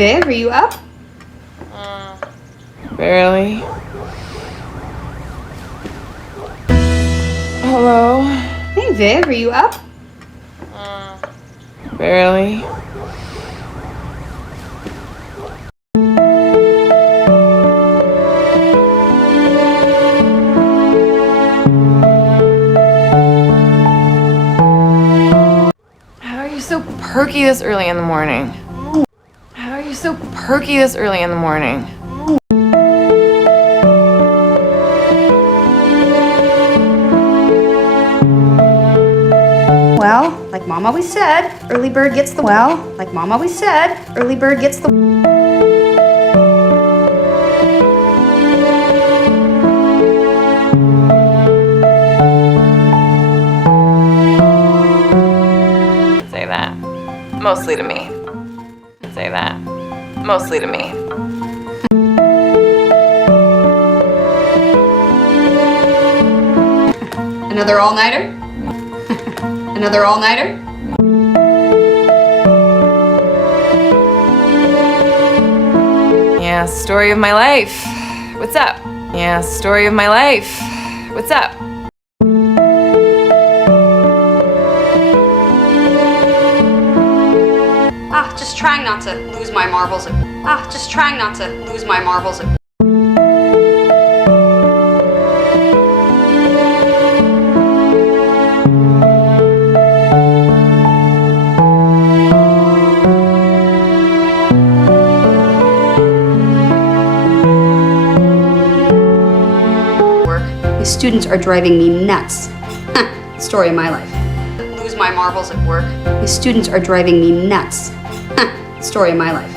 Viv, are you up? Barely. Hello? Hey Viv, are you up? Barely. How are you so perky this early in the morning? How are you so perky this early in the morning? Well, like Mom always said, early bird gets the like Mom always said, early bird gets the Say that. Mostly to me. Say that. Mostly to me. Another all-nighter? Another all-nighter? Yeah, story of my life. What's up? Yeah, story of my life. What's up? Just trying not to lose my marbles. Just trying not to lose my marbles. My students are driving me nuts. Story of my life. Lose my marbles at work. My students are driving me nuts. Story of my life.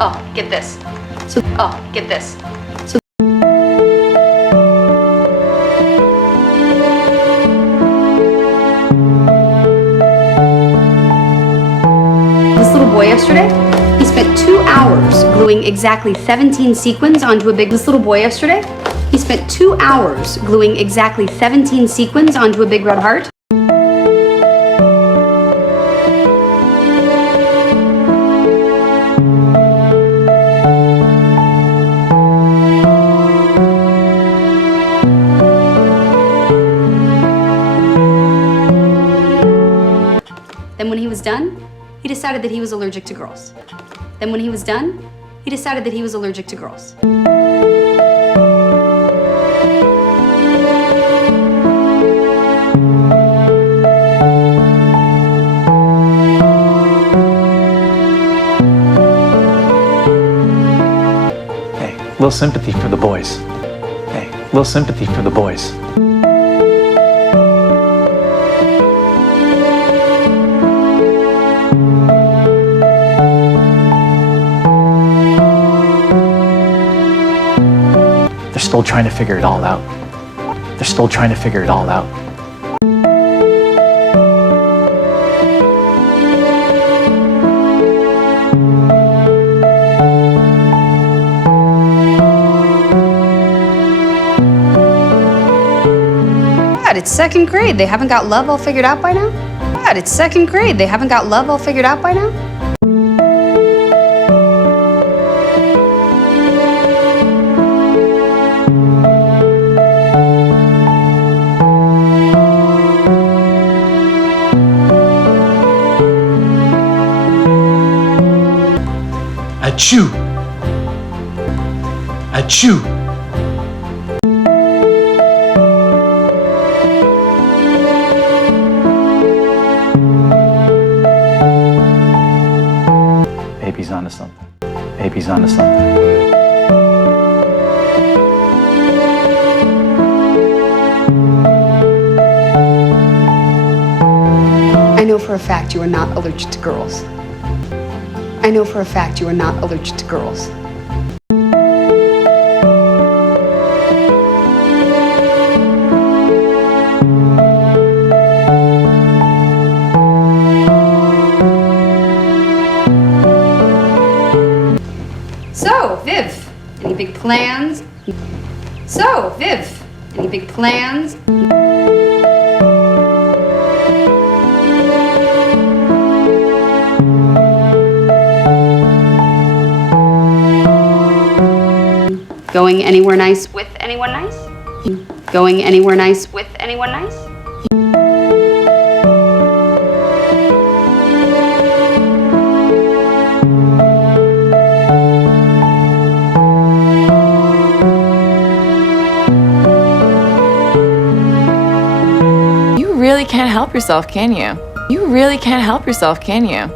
Oh, get this. Get this. This little boy yesterday, he spent 2 hours gluing exactly 17 sequins onto a big... This little boy yesterday, he spent 2 hours gluing exactly 17 sequins onto a big red heart. Then when he was done, he decided that he was allergic to girls. Then when he was done, he decided that he was allergic to girls. Hey, little sympathy for the boys. Hey, little sympathy for the boys. They're still trying to figure it all out. They're still trying to figure it all out. God, it's second grade. They haven't got love all figured out by now? God, it's second grade. They haven't got love all figured out by now? Achoo! Achoo! Baby's onto something. Baby's onto something. I know for a fact you are not allergic to girls. I know for a fact you are not allergic to girls. So, Viv, any big plans? So, Viv, any big plans? Going anywhere nice with anyone nice? Going anywhere nice with anyone nice? You really can't help yourself, can you? You really can't help yourself, can you?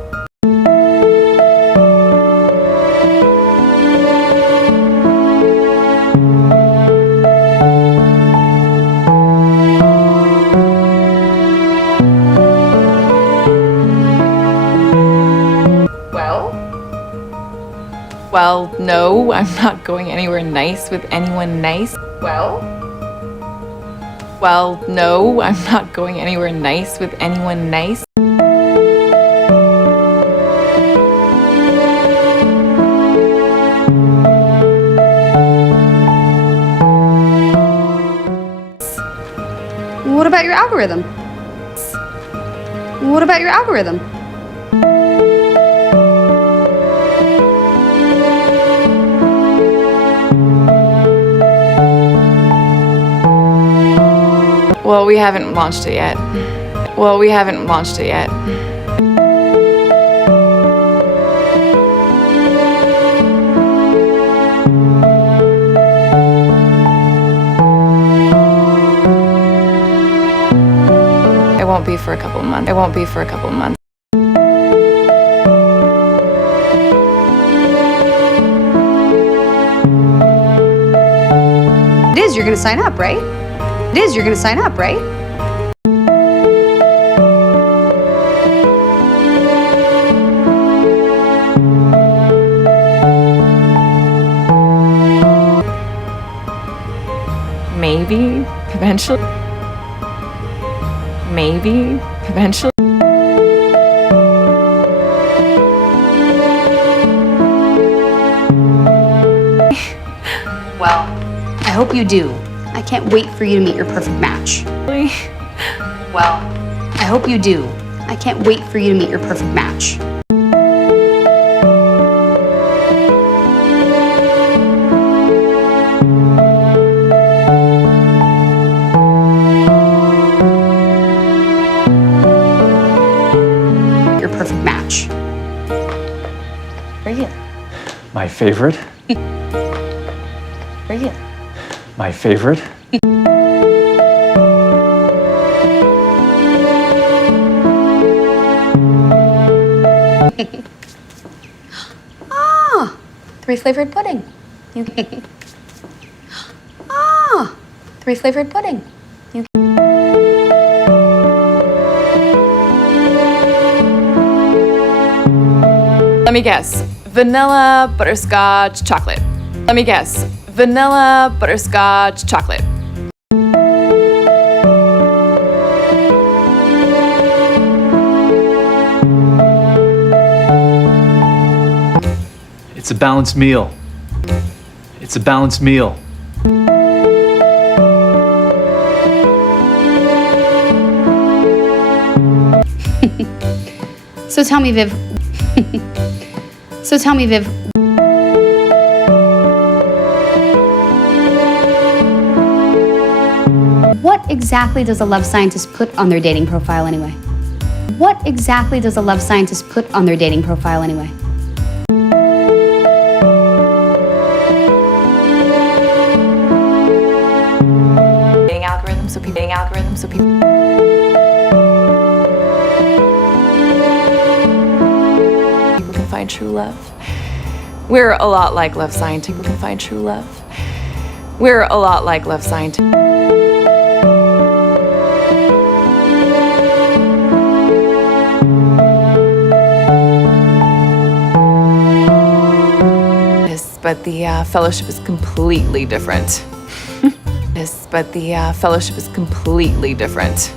Well, no, I'm not going anywhere nice with anyone nice. Well, no, I'm not going anywhere nice with anyone nice. What about your algorithm? What about your algorithm? Well, we haven't launched it yet. Well, we haven't launched it yet. It won't be for a couple of months. It won't be for a couple of months. It is, you're gonna sign up, right? It is, you're gonna sign up, right? Maybe, eventually. Maybe, eventually. Well, I hope you do. I can't wait for you to meet your perfect match. Well, I hope you do. I can't wait for you to meet your perfect match. Your perfect match. Brilliant. My favorite. Brilliant. My favorite. Ah, 3-flavored pudding. Ah, 3-flavored pudding. Let me guess. Vanilla, butterscotch, chocolate. Let me guess. Vanilla, butterscotch, chocolate. It's a balanced meal. It's a balanced meal. So tell me, Viv. So tell me, Viv. What exactly does a love scientist put on their dating profile anyway? What exactly does a love scientist put on their dating profile anyway? Dating algorithms, so people can find true love. We're a lot like love scientists. People can find true love. We're a lot like love scientists. But the fellowship is completely different. Yes, but the fellowship is completely different.